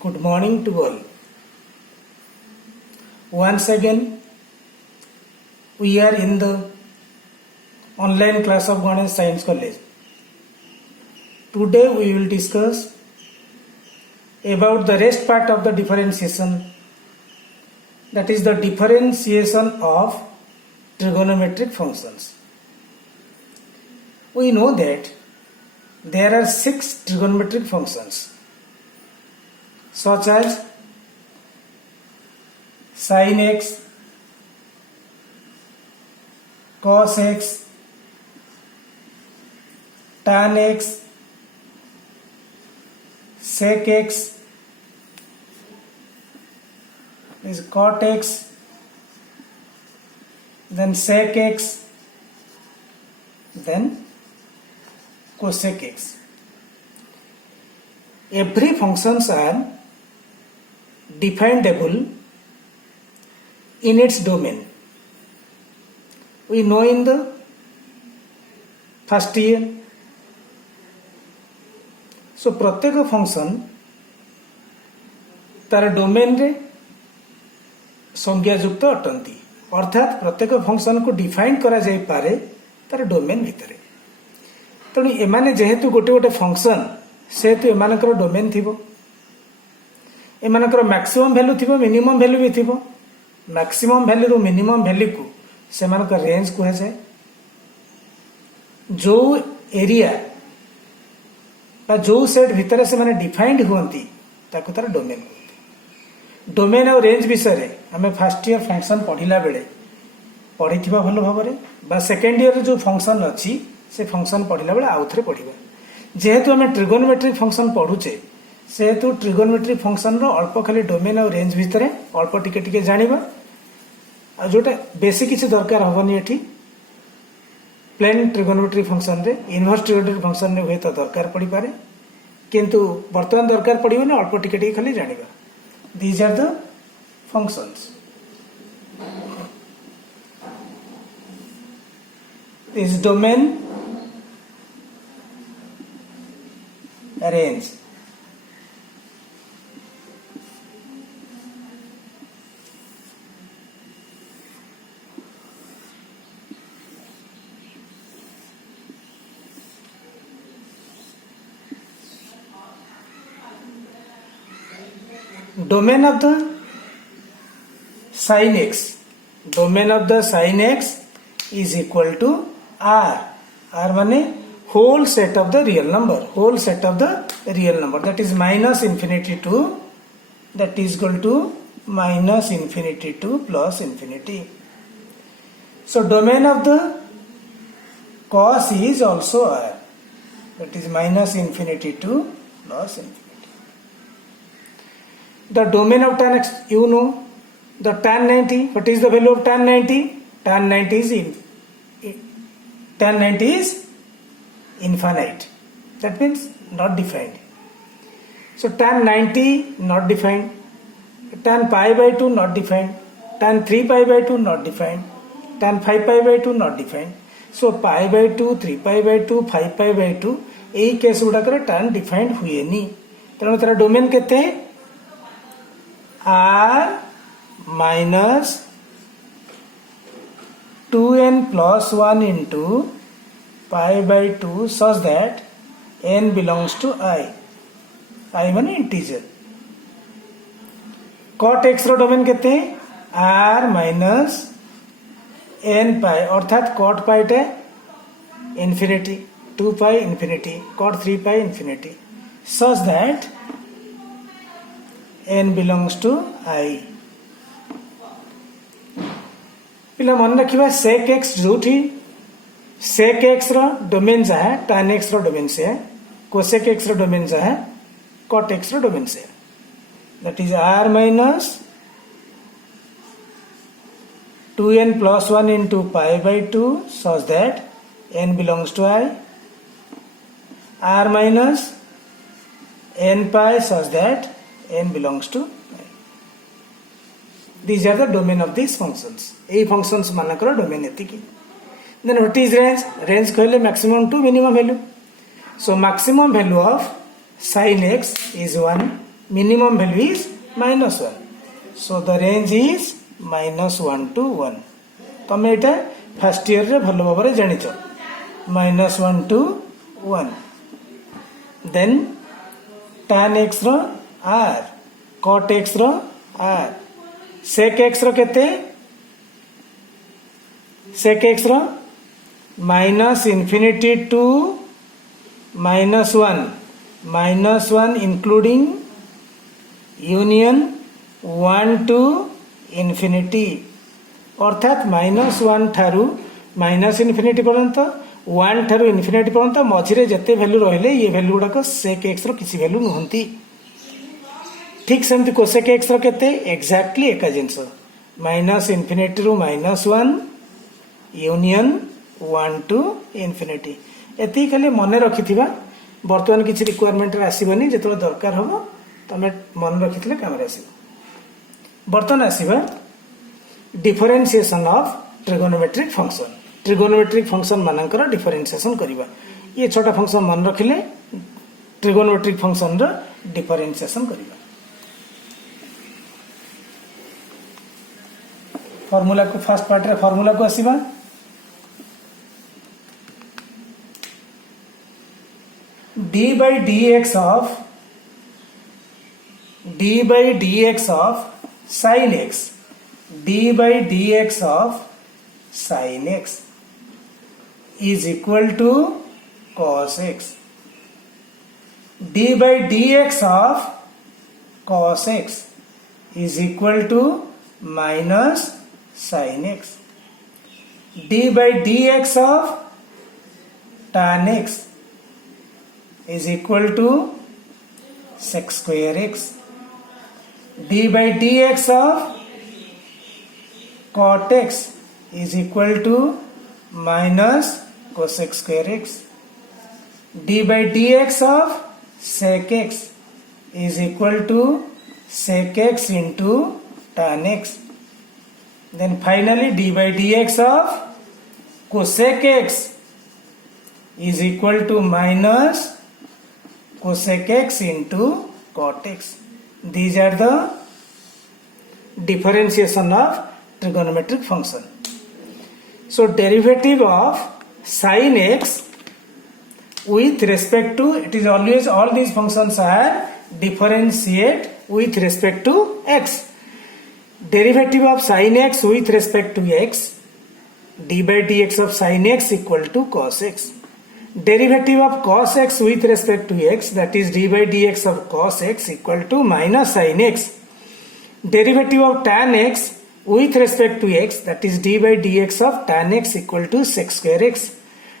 Good morning to all. Once again, we are in the online class of Ganesh Science College. Today we will discuss about the rest part of the differentiation, that is the differentiation of trigonometric functions. We know that there are 6 trigonometric functions such as sin x, cos x, tan x, sec x, is cot x, then sec x, then cosec x. Every functions are definable in its domain. We know in the first year. So प्रत्येक function तार domain रे संज्ञायुक्त अटंती, अर्थात प्रत्येक function को define करा जाई पारे तार डोमेन भितरे. तेणु एमाने जेहेतु गोटे गोटे फंक्शन सेहेतु एमानकर डोमेन थिबो, एमानकर मैक्सिमम वैल्यू थिबो, मिनिमम वैल्यू भी थिबो. मैक्सिमम वैल्यू रो मिनिमम वैल्यू को सेमानकर रेंज कहा जाए. जो एरिया बा जो सेट भितर से माने डिफाइंड हुअंती ताको तार डोमेन कहते. डोमेन और रेंज विषय आम फास्ट इयर फंक्शन पढ़िला बेले पढ़िथिबा भल भाबरे, बा सेकेंड इयर जो फंक्शन अच्छी से फंक्शन पढ़िला बेले आउ थरे पढ़िबा. जेहेतु आम ट्रिगोनोमेट्रिक फंक्शन पढ़ुचे सेहेतु ट्रिगोनोमेट्रिक फंक्शन रो अल्प खाली डोमेन और रेंज भितर अल्प टिके टिके जानिबा. आ जोटा बेसी किसी दरकार हबनी एठी प्लेन ट्रिगोनोमेट्रिक फंक्शन रे, इनवर्स ट्रिगोनोमेट्रिक फंक्शन रे हुए तो दरकार पड़ी पारे, किंतु वर्तमान दरकार पड़िबनी अल्प टिके टिके खाली जानिबा. These are the functions. This domain, range. Domain of the sin x, domain of the sin x is equal to r. R माने whole set of the real number, whole set of the real number, that is minus infinity to, that is equal to minus infinity to plus infinity. So domain of the cos is also r, that is minus infinity to plus infinity. The domain of tan x, you know, the tan 90, what is the value of tan 90? Tan 90 is infinite, that means not defined. So tan 90 not defined, tan pi by 2 not defined, tan 3 pi by 2 not defined, tan 5 pi by 2 not defined. So pi by 2, 3 pi by 2, 5 pi by 2 यही case गुड़ाकर tan defined हुए नहीं. तेणु तार domain केते r minus 2n plus 1 into pi by 2 such that n belongs to I माने integer. cot x रो domain कहते हैं r minus n पाई, अर्थात cot पाई टे infinity, 2 pi infinity, cot 3 pi infinity, such that n belongs to I. पिला मन रखिबा sec x जोठी sec x रो domain जा है tan x रो domain से है, cosec x रो डोमेन जा है cot x रो डोमेन से है. that is r minus 2n plus 1 into pi by 2 such that n belongs to I, r minus n pi such that n belongs to I. These are the domain of these functions. A functions manakara domain etiki. Then what is range? Range कहले maximum to minimum value. So maximum value of sin x is 1, minimum value is -1. So the range is -1 to 1. तमे एटा first year रे भलो भाबरे जानिचो -1 to 1. Then tan x row r, cot x row r, sec x रो केते, sec x row -infinity to -1 including union 1 to infinity अर्थात -1 ठारू -infinity पर्यंत 1 ठारू infinity पर्यंत मझिरे जते वैल्यू रहिले ये वैल्यू गुड़ाक sec x रो किसी वैल्यू नुहंती. ठीक सेमती cosec x रो केते एक्जाक्टली एका जिंस -infinity रू -1 यूनियन 1 to infinity. एति खाली मन रखिथिबा वर्तमान किछि रिक्वायरमेंट आसीबनी जेतो दरकार हो तमे मन रखिथिले काम रे आसीबो. वर्तमान आसीबा differentiation of trigonometric function. Trigonometric function मानकर डिफरेंशिएशन करिबा. ये छोटा फंक्शन मन रखिले ट्रिगोनोमेट्रिक फंक्शन रो डिफरेंशिएशन करिबा. फार्मूला को फर्स्ट पार्ट रे फार्मूला को आसीबा. d by dx of sin x, d by dx of sin x is equal to cos x. d by dx of cos x is equal to minus sin x. d by dx of tan x is equal to sec square x. d by dx of cot x is equal to minus cosec square x. d by dx of sec x is equal to sec x into tan x. Then finally d by dx of cosec x is equal to minus cosec x into cot x. These are the differentiation of trigonometric function. So derivative of sin x with respect to, it is always all these functions are differentiate with respect to x. Derivative of sin x with respect to x, d by dx of sin x equal to cos x. Derivative of cos x with respect to x, that is d by dx of cos x equal to minus sin x. Derivative of tan x with respect to x, that is d by dx of tan x equal to sec square x.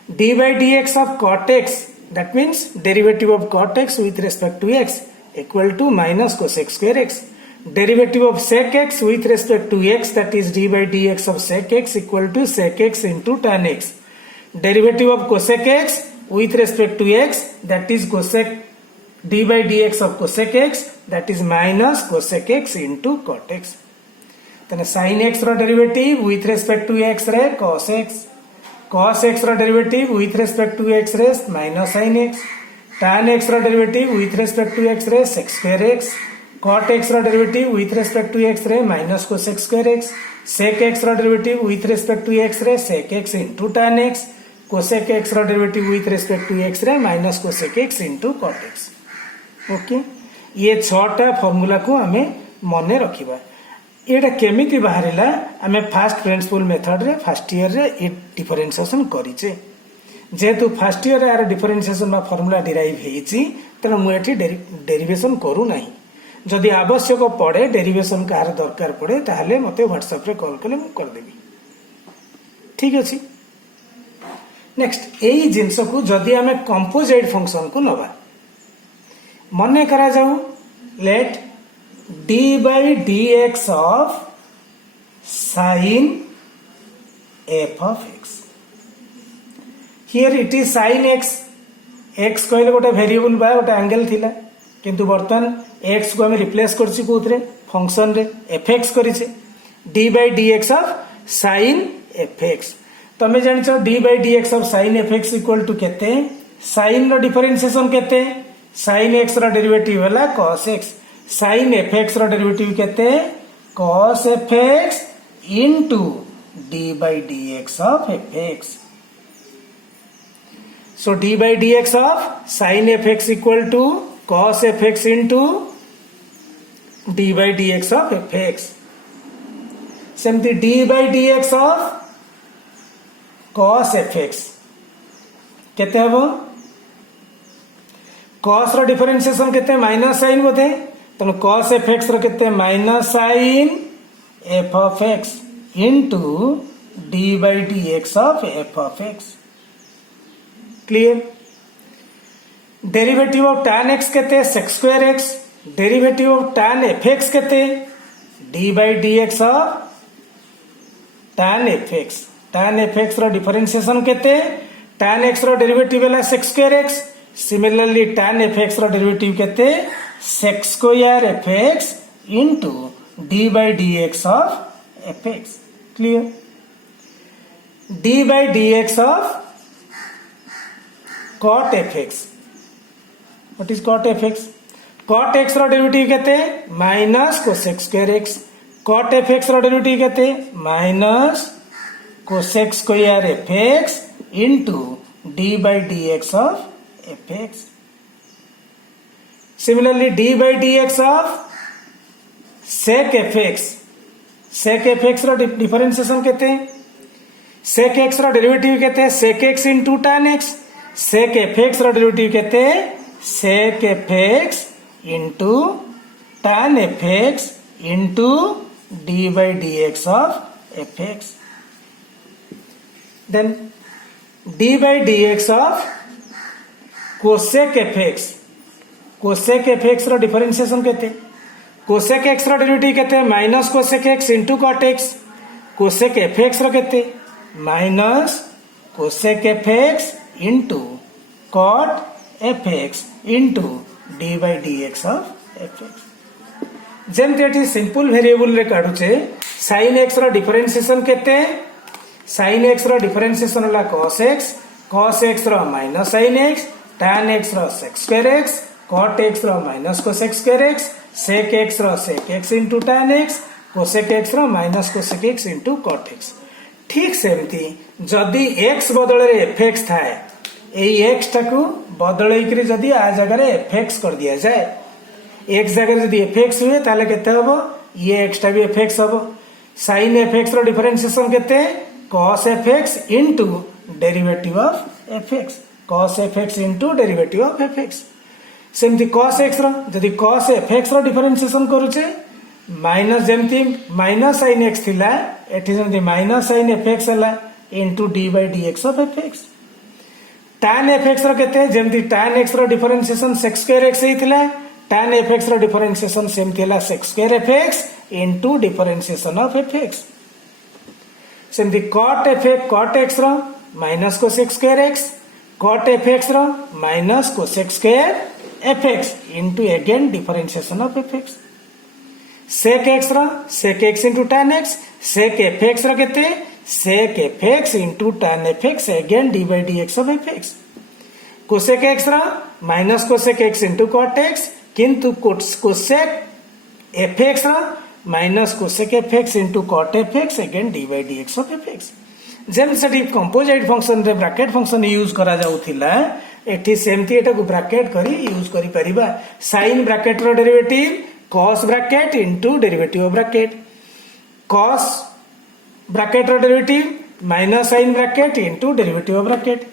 d by dx of cot x, that means derivative of cot x with respect to x equal to minus cosec square x. Derivative of sec x with respect to x, that is d by dx of sec x equal to sec x into tan x. Derivative of cosec x with respect to x, that is cosec d by dx of cosec x, that is minus cosec x into cot x. Then sin x रो derivative with respect to x रे cos x, cos x रो derivative with respect to x रे minus sin x, tan x रो derivative with respect to x रे sec square x, cot x रो derivative with respect to x रे minus cosec square x, sec x रो derivative with respect to x रे sec x into tan x, cosec x रो derivative with respect to x रे minus cosec x into cot x. Okay, ये छटा formula को हमें मने रखिबा. एटा केमिति बाहरिला हमें फर्स्ट प्रिंसिपल मेथड रे फर्स्ट ईयर रे ए डिफरेंशिएशन करिचे. जेतु फर्स्ट ईयर रे आर डिफरेंशिएशन बा फॉर्मूला डिराइव हेछि तनो मु एठी डेरिवेशन करू नाही. जदि आवश्यक पड़े डेरिवेशन कार दरकार पड़े ताहले मते व्हाट्सएप रे कॉल कले मु कर देबी. ठीक अछि. नेक्स्ट एई जिंस को जदि हमें कंपोजिट फंक्शन को नबा मने करा जाऊ. Let d by dx of sin f of x. Here it is sin x. x कहले गोटे वेरिएबल बा गोटे एंगल थिला किंतु वर्तमान x को हमें रिप्लेस करछि कोथरे फंक्शन रे fx करिছে. d by dx of sin fx. तमे जानिछो d by dx of sin fx equal to केते. sin रो डिफरेंशिएशन केते. sin x रो डेरिवेटिव होला cos x. sin fx रो डेरिवेटिव केते cos fx into d by dx of fx. So d by dx of sin fx equal to cos fx into d by dx of fx. सेमती d by dx of cos fx केते हबो cos रो differentiation केते minus sin बोधे तो cos fx रो केते minus sin f of x into d by dx of f of x. Clear. Derivative of tan x केते sec square x. Derivative of tan fx केते d by dx of tan fx. tan fx रो differentiation केते tan x रो derivative है sec square x. Similarly tan fx रो derivative केते sec square fx into d by dx of fx. Clear. d by dx of cot fx. What is cot fx? Cot x रो derivative केते minus cosec square x. cot fx रो derivative केते minus cosec square fx into d by dx of fx. Similarly d by dx of sec fx. sec fx रो differentiation केते sec x रो derivative केते sec x into tan x. sec fx रो derivative केते sec fx into tan fx into d by dx of fx. Then d by dx of cosec fx. cosec fx रो differentiation केते cosec x रो derivative केते minus cosec x into cot x. cosec fx रो केते minus cosec fx into cot fx into d by dx of fx. जेमते एटी simple variable रे काढुचे sin x रो डिफरेंशिएशन केते sin x रो डिफरेंशिएशन होला cos x रो minus sin x, tan x रो sec square x, cot x रो minus cosec square x, sec x रो sec x into tan x, cosec x रो minus cosec x into cot x. ठीक सेमती जदि x बदल रे fx थाए एई x टाकू बदलई करी जदि आ जगह रे fx कर दिया जाए x जगह जदि fx हुए ताले केते हबो ये x टा भी fx हबो. sin fx रो डिफरेंशिएशन केते cos fx into derivative of fx. cos fx into derivative of fx. सेमती cos x रो जदि cos fx रो डिफरेंशिएशन करूचे माइनस जेमती माइनस sin x थिला एठी जेमती माइनस sin fx हला into d by dx of fx. tan fx रो केते जेमती tan x रो डिफरेंशिएशन sec square x हिथिला tan fx रो डिफरेंशिएशन सेमती हला sec square fx into differentiation of fx. सेमती cot x रो minus cosec square x, cot fx रो minus cosec square fx into again differentiation of fx. sec x रो sec x into tan x, sec fx रो केते sec fx into tan fx again d by dx of fx. cosec x रो minus cosec x into cot x किंतु cosec fx रो minus cosec fx into cot fx again d by dx of fx. जेम सेठी composite function रे bracket function use करा जाउथिला एठी सेमती एटा को ब्रैकेट करी यूज करी परिबा. sin ब्रैकेट रो derivative cos bracket into derivative of bracket, cos bracket रो derivative minus sin bracket into derivative of bracket,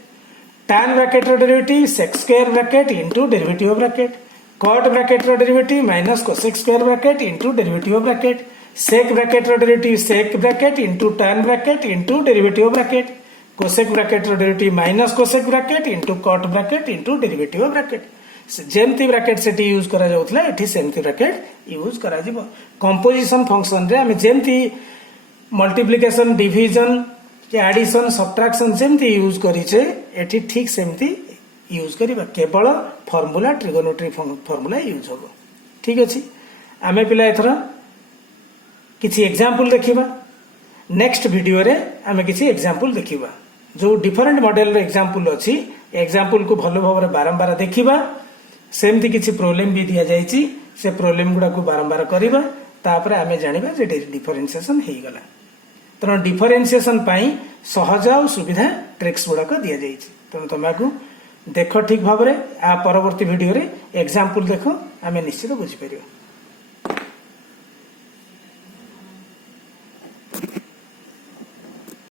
tan bracket रो derivative sec square bracket into derivative of bracket, cot bracket रो derivative minus cosec square bracket into derivative of bracket, sec bracket रो derivative sec bracket into tan bracket into derivative of bracket, cosec bracket रो derivative minus cosec bracket into cot bracket into derivative of bracket. जेमती bracket सेठी use करा जाउथला एठी सेमती bracket use करा जिवो. कंपोजिशन फंक्शन रे हम जेमती मल्टीप्लिकेशन डिवीजन के एडिशन सब्ट्रैक्शन जेमती यूज करिचे एठी ठीक सेमती यूज करिबा. केवल फार्मूला ट्रिगोनोमेट्री फार्मूला यूज होबो. ठीक अछि. आमे पिला एथरा किसी एग्जांपल देखिबा. नेक्स्ट वीडियो रे आमे किसी एग्जांपल देखिबा जो डिफरेंट मॉडल रे एग्जांपल अछि. एग्जांपल को भलो भाबरे बारंबार देखिबा. सेमती किसी प्रॉब्लम भी दिया जायछि से प्रोब्लेम गुड़ा को बारंबार करवा तापर आमे जानिबा जे डिफरेंशिएशन हो गला। तेणु डिफरेंशिएशन पाई सहज और सुविधा ट्रिक्स गुड़ाक दि जाइए। तेणु तुमको देख ठीक भाव आ परवर्ती वीडियो रे एग्जांपल देख आमे निश्चित बुझी परिबा।